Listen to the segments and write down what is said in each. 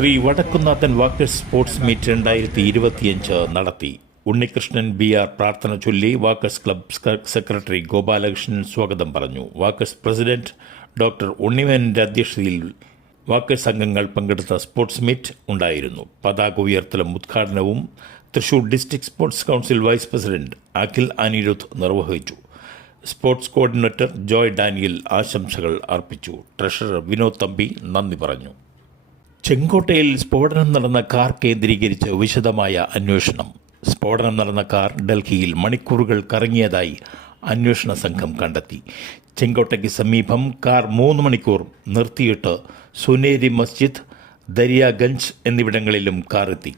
Shri Vadakkunnathan walkers sports meet 2025 നടത്തി. Unnikrishnan BR പ്രാർത്ഥന ചൊല്ലി വാക്കേഴ്സ് ക്ലബ് സെക്രട്ടറി ഗോപാലകൃഷ്ണൻ സ്വാഗതം പറഞ്ഞു. വാക്കേഴ്സ് പ്രസിഡന്റ് ഡോക്ടർ ഉണ്ണിമേനന്റെ അധ്യക്ഷതയിൽ വാക്കേഴ്സ് അംഗങ്ങൾ പങ്കെടുത്ത സ്പോർട്സ് മീറ്റ് ഉണ്ടായിരുന്നു. പതാക ഉയർത്തലും ഉദ്ഘാടനവും Thrissur district sports council vice president Akhil Anirudh നിർവഹിച്ചു. സ്പോർട്സ് കോർഡിനേറ്റർ ജോയ് ഡാനിയൽ ആശംസകൾ അർപ്പിച്ചു. ട്രഷറർ വിനോദ് തമ്പി നന്ദി പറഞ്ഞു. ചെങ്കോട്ടയിൽ സ്ഫോടനം നടന്ന കാർ കേന്ദ്രീകരിച്ച് വിശദമായ അന്വേഷണം. സ്ഫോടനം നടന്ന കാർ ഡൽഹിയിൽ മണിക്കൂറുകൾ കറങ്ങിയതായി അന്വേഷണ സംഘം കണ്ടെത്തി. ചെങ്കോട്ടയ്ക്ക് സമീപം കാർ 3 മണിക്കൂർ നിർത്തിയിട്ട് സുനേരി മസ്ജിദ്, ദരിയാഗഞ്ച് എന്നിവിടങ്ങളിലും കാർ എത്തി.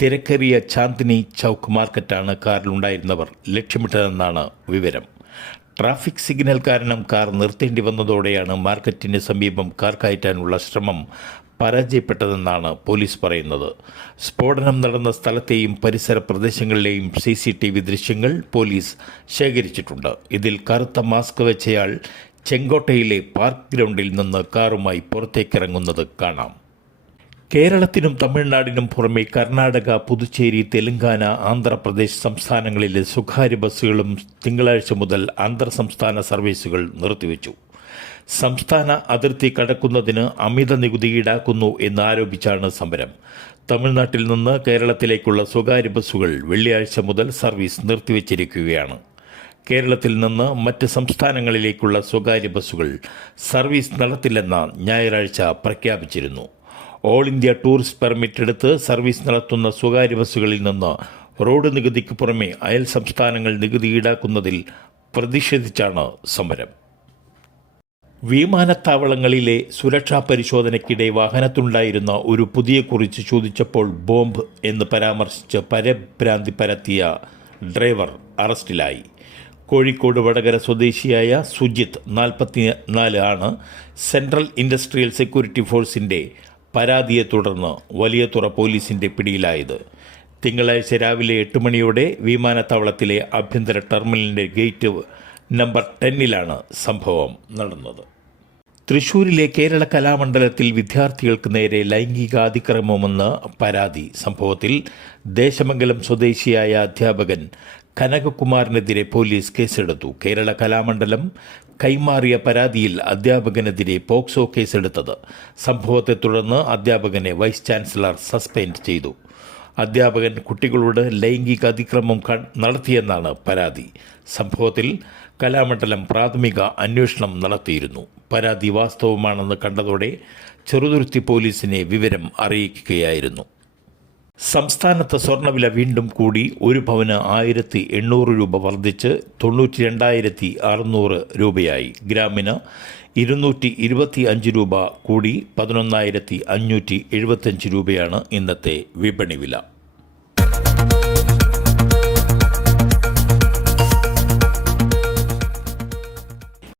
തിരക്കേറിയ ചാന്ദിനി ചൗക്ക് മാർക്കറ്റാണ് കാറിലുണ്ടായിരുന്നവർ ലക്ഷ്യമിട്ടതെന്നാണ് വിവരം. ട്രാഫിക് സിഗ്നൽ കാരണം കാർ നിർത്തേണ്ടി വന്നതോടെയാണ് മാർക്കറ്റിന് സമീപം കാർ കയറ്റാനുള്ള ശ്രമം പരാജയപ്പെട്ടതെന്നാണ് പോലീസ് പറയുന്നത്. സ്ഫോടനം നടന്ന സ്ഥലത്തെയും പരിസര പ്രദേശങ്ങളിലെയും CCTV ദൃശ്യങ്ങൾ പോലീസ് ശേഖരിച്ചിട്ടുണ്ട്. ഇതിൽ കറുത്ത മാസ്ക് വെച്ചയാൾ ചെങ്കോട്ടയിലെ പാർക്ക് ഗ്രൗണ്ടിൽ നിന്ന് കാറുമായി പുറത്തേക്കിറങ്ങുന്നത് കാണാം. കേരളത്തിനും തമിഴ്നാടിനും പുറമെ കർണാടക, പുതുച്ചേരി, തെലങ്കാന, ആന്ധ്രാപ്രദേശ് സംസ്ഥാനങ്ങളിലെ സ്വകാര്യ ബസ്സുകളും തിങ്കളാഴ്ച മുതൽ അന്തർ സംസ്ഥാന സർവീസുകൾ നിർത്തിവെച്ചു. സംസ്ഥാന അതിർത്തി കടക്കുന്നതിന് അമിത നികുതി ഈടാക്കുന്നു എന്നാരോപിച്ചാണ് സമരം. തമിഴ്നാട്ടിൽ നിന്ന് കേരളത്തിലേക്കുള്ള സ്വകാര്യ ബസ്സുകൾ വെള്ളിയാഴ്ച മുതൽ സർവീസ് നിർത്തിവെച്ചിരിക്കുകയാണ്. കേരളത്തിൽ നിന്ന് മറ്റ് സംസ്ഥാനങ്ങളിലേക്കുള്ള സ്വകാര്യ ബസ്സുകൾ സർവീസ് നടത്തില്ലെന്ന് ഞായറാഴ്ച പ്രഖ്യാപിച്ചിരുന്നു. ഓൾ ഇന്ത്യ ടൂറിസ്റ്റ് പെർമിറ്റ് എടുത്ത് സർവീസ് നടത്തുന്ന സ്വകാര്യ ബസ്സുകളിൽ നിന്ന് റോഡ് നികുതിക്ക് പുറമെ അയൽ സംസ്ഥാനങ്ങൾ നികുതി ഈടാക്കുന്നതിൽ പ്രതിഷേധിച്ചാണ് സമരം. വിമാനത്താവളങ്ങളിലെ സുരക്ഷാ പരിശോധനയ്ക്കിടെ വാഹനത്തിലുണ്ടായിരുന്ന ഒരു പുതിയെക്കുറിച്ച് ചോദിച്ചപ്പോൾ ബോംബ് എന്ന് പരാമർശിച്ച് പരഭ്രാന്തി പരത്തിയ ഡ്രൈവർ അറസ്റ്റിലായി. കോഴിക്കോട് വടകര സ്വദേശിയായ സുജിത്ത് 44 ആണ് സെൻട്രൽ ഇൻഡസ്ട്രിയൽ സെക്യൂരിറ്റി ഫോഴ്സിൻ്റെ പരാതിയെ തുടർന്ന് വലിയതുറ പോലീസിൻ്റെ പിടിയിലായത്. തിങ്കളാഴ്ച രാവിലെ 8 മണിയോടെ വിമാനത്താവളത്തിലെ ആഭ്യന്തര ടെർമിനലിൻ്റെ ഗേറ്റ് നമ്പർ 10 സംഭവം നടന്നത്. തൃശൂരിലെ കേരള കലാമണ്ഡലത്തിൽ വിദ്യാർത്ഥികൾക്ക് നേരെ ലൈംഗികാതിക്രമമെന്ന് പരാതി. സംഭവത്തിൽ ദേശമംഗലം സ്വദേശിയായ അധ്യാപകൻ കനകകുമാറിനെതിരെ പോലീസ് കേസെടുത്തു. കേരള കലാമണ്ഡലം കൈമാറിയ പരാതിയിൽ അധ്യാപകനെതിരെ പോക്സോ കേസെടുത്തത്. സംഭവത്തെ തുടർന്ന് അധ്യാപകനെ വൈസ് ചാൻസലർ സസ്പെൻഡ് ചെയ്തു. അധ്യാപകൻ കുട്ടികളോട് ലൈംഗിക അതിക്രമം നടത്തിയെന്നാണ് പരാതി. സംഭവത്തിൽ കലാമണ്ഡലം പ്രാഥമിക അന്വേഷണം നടത്തിയിരുന്നു. പരാതി വാസ്തവമാണെന്ന് കണ്ടതോടെ ചെറുതുരുത്തി പോലീസിനെ വിവരം അറിയിക്കുകയായിരുന്നു. സംസ്ഥാനത്ത് സ്വർണ്ണവില വീണ്ടും കൂടി. 1 പവന് 1800 രൂപ വർദ്ധിച്ച് 92,600 രൂപയായി. ഗ്രാമിന് 225 രൂപ കൂടി 11,575 രൂപയാണ് ഇന്നത്തെ വിപണി വില.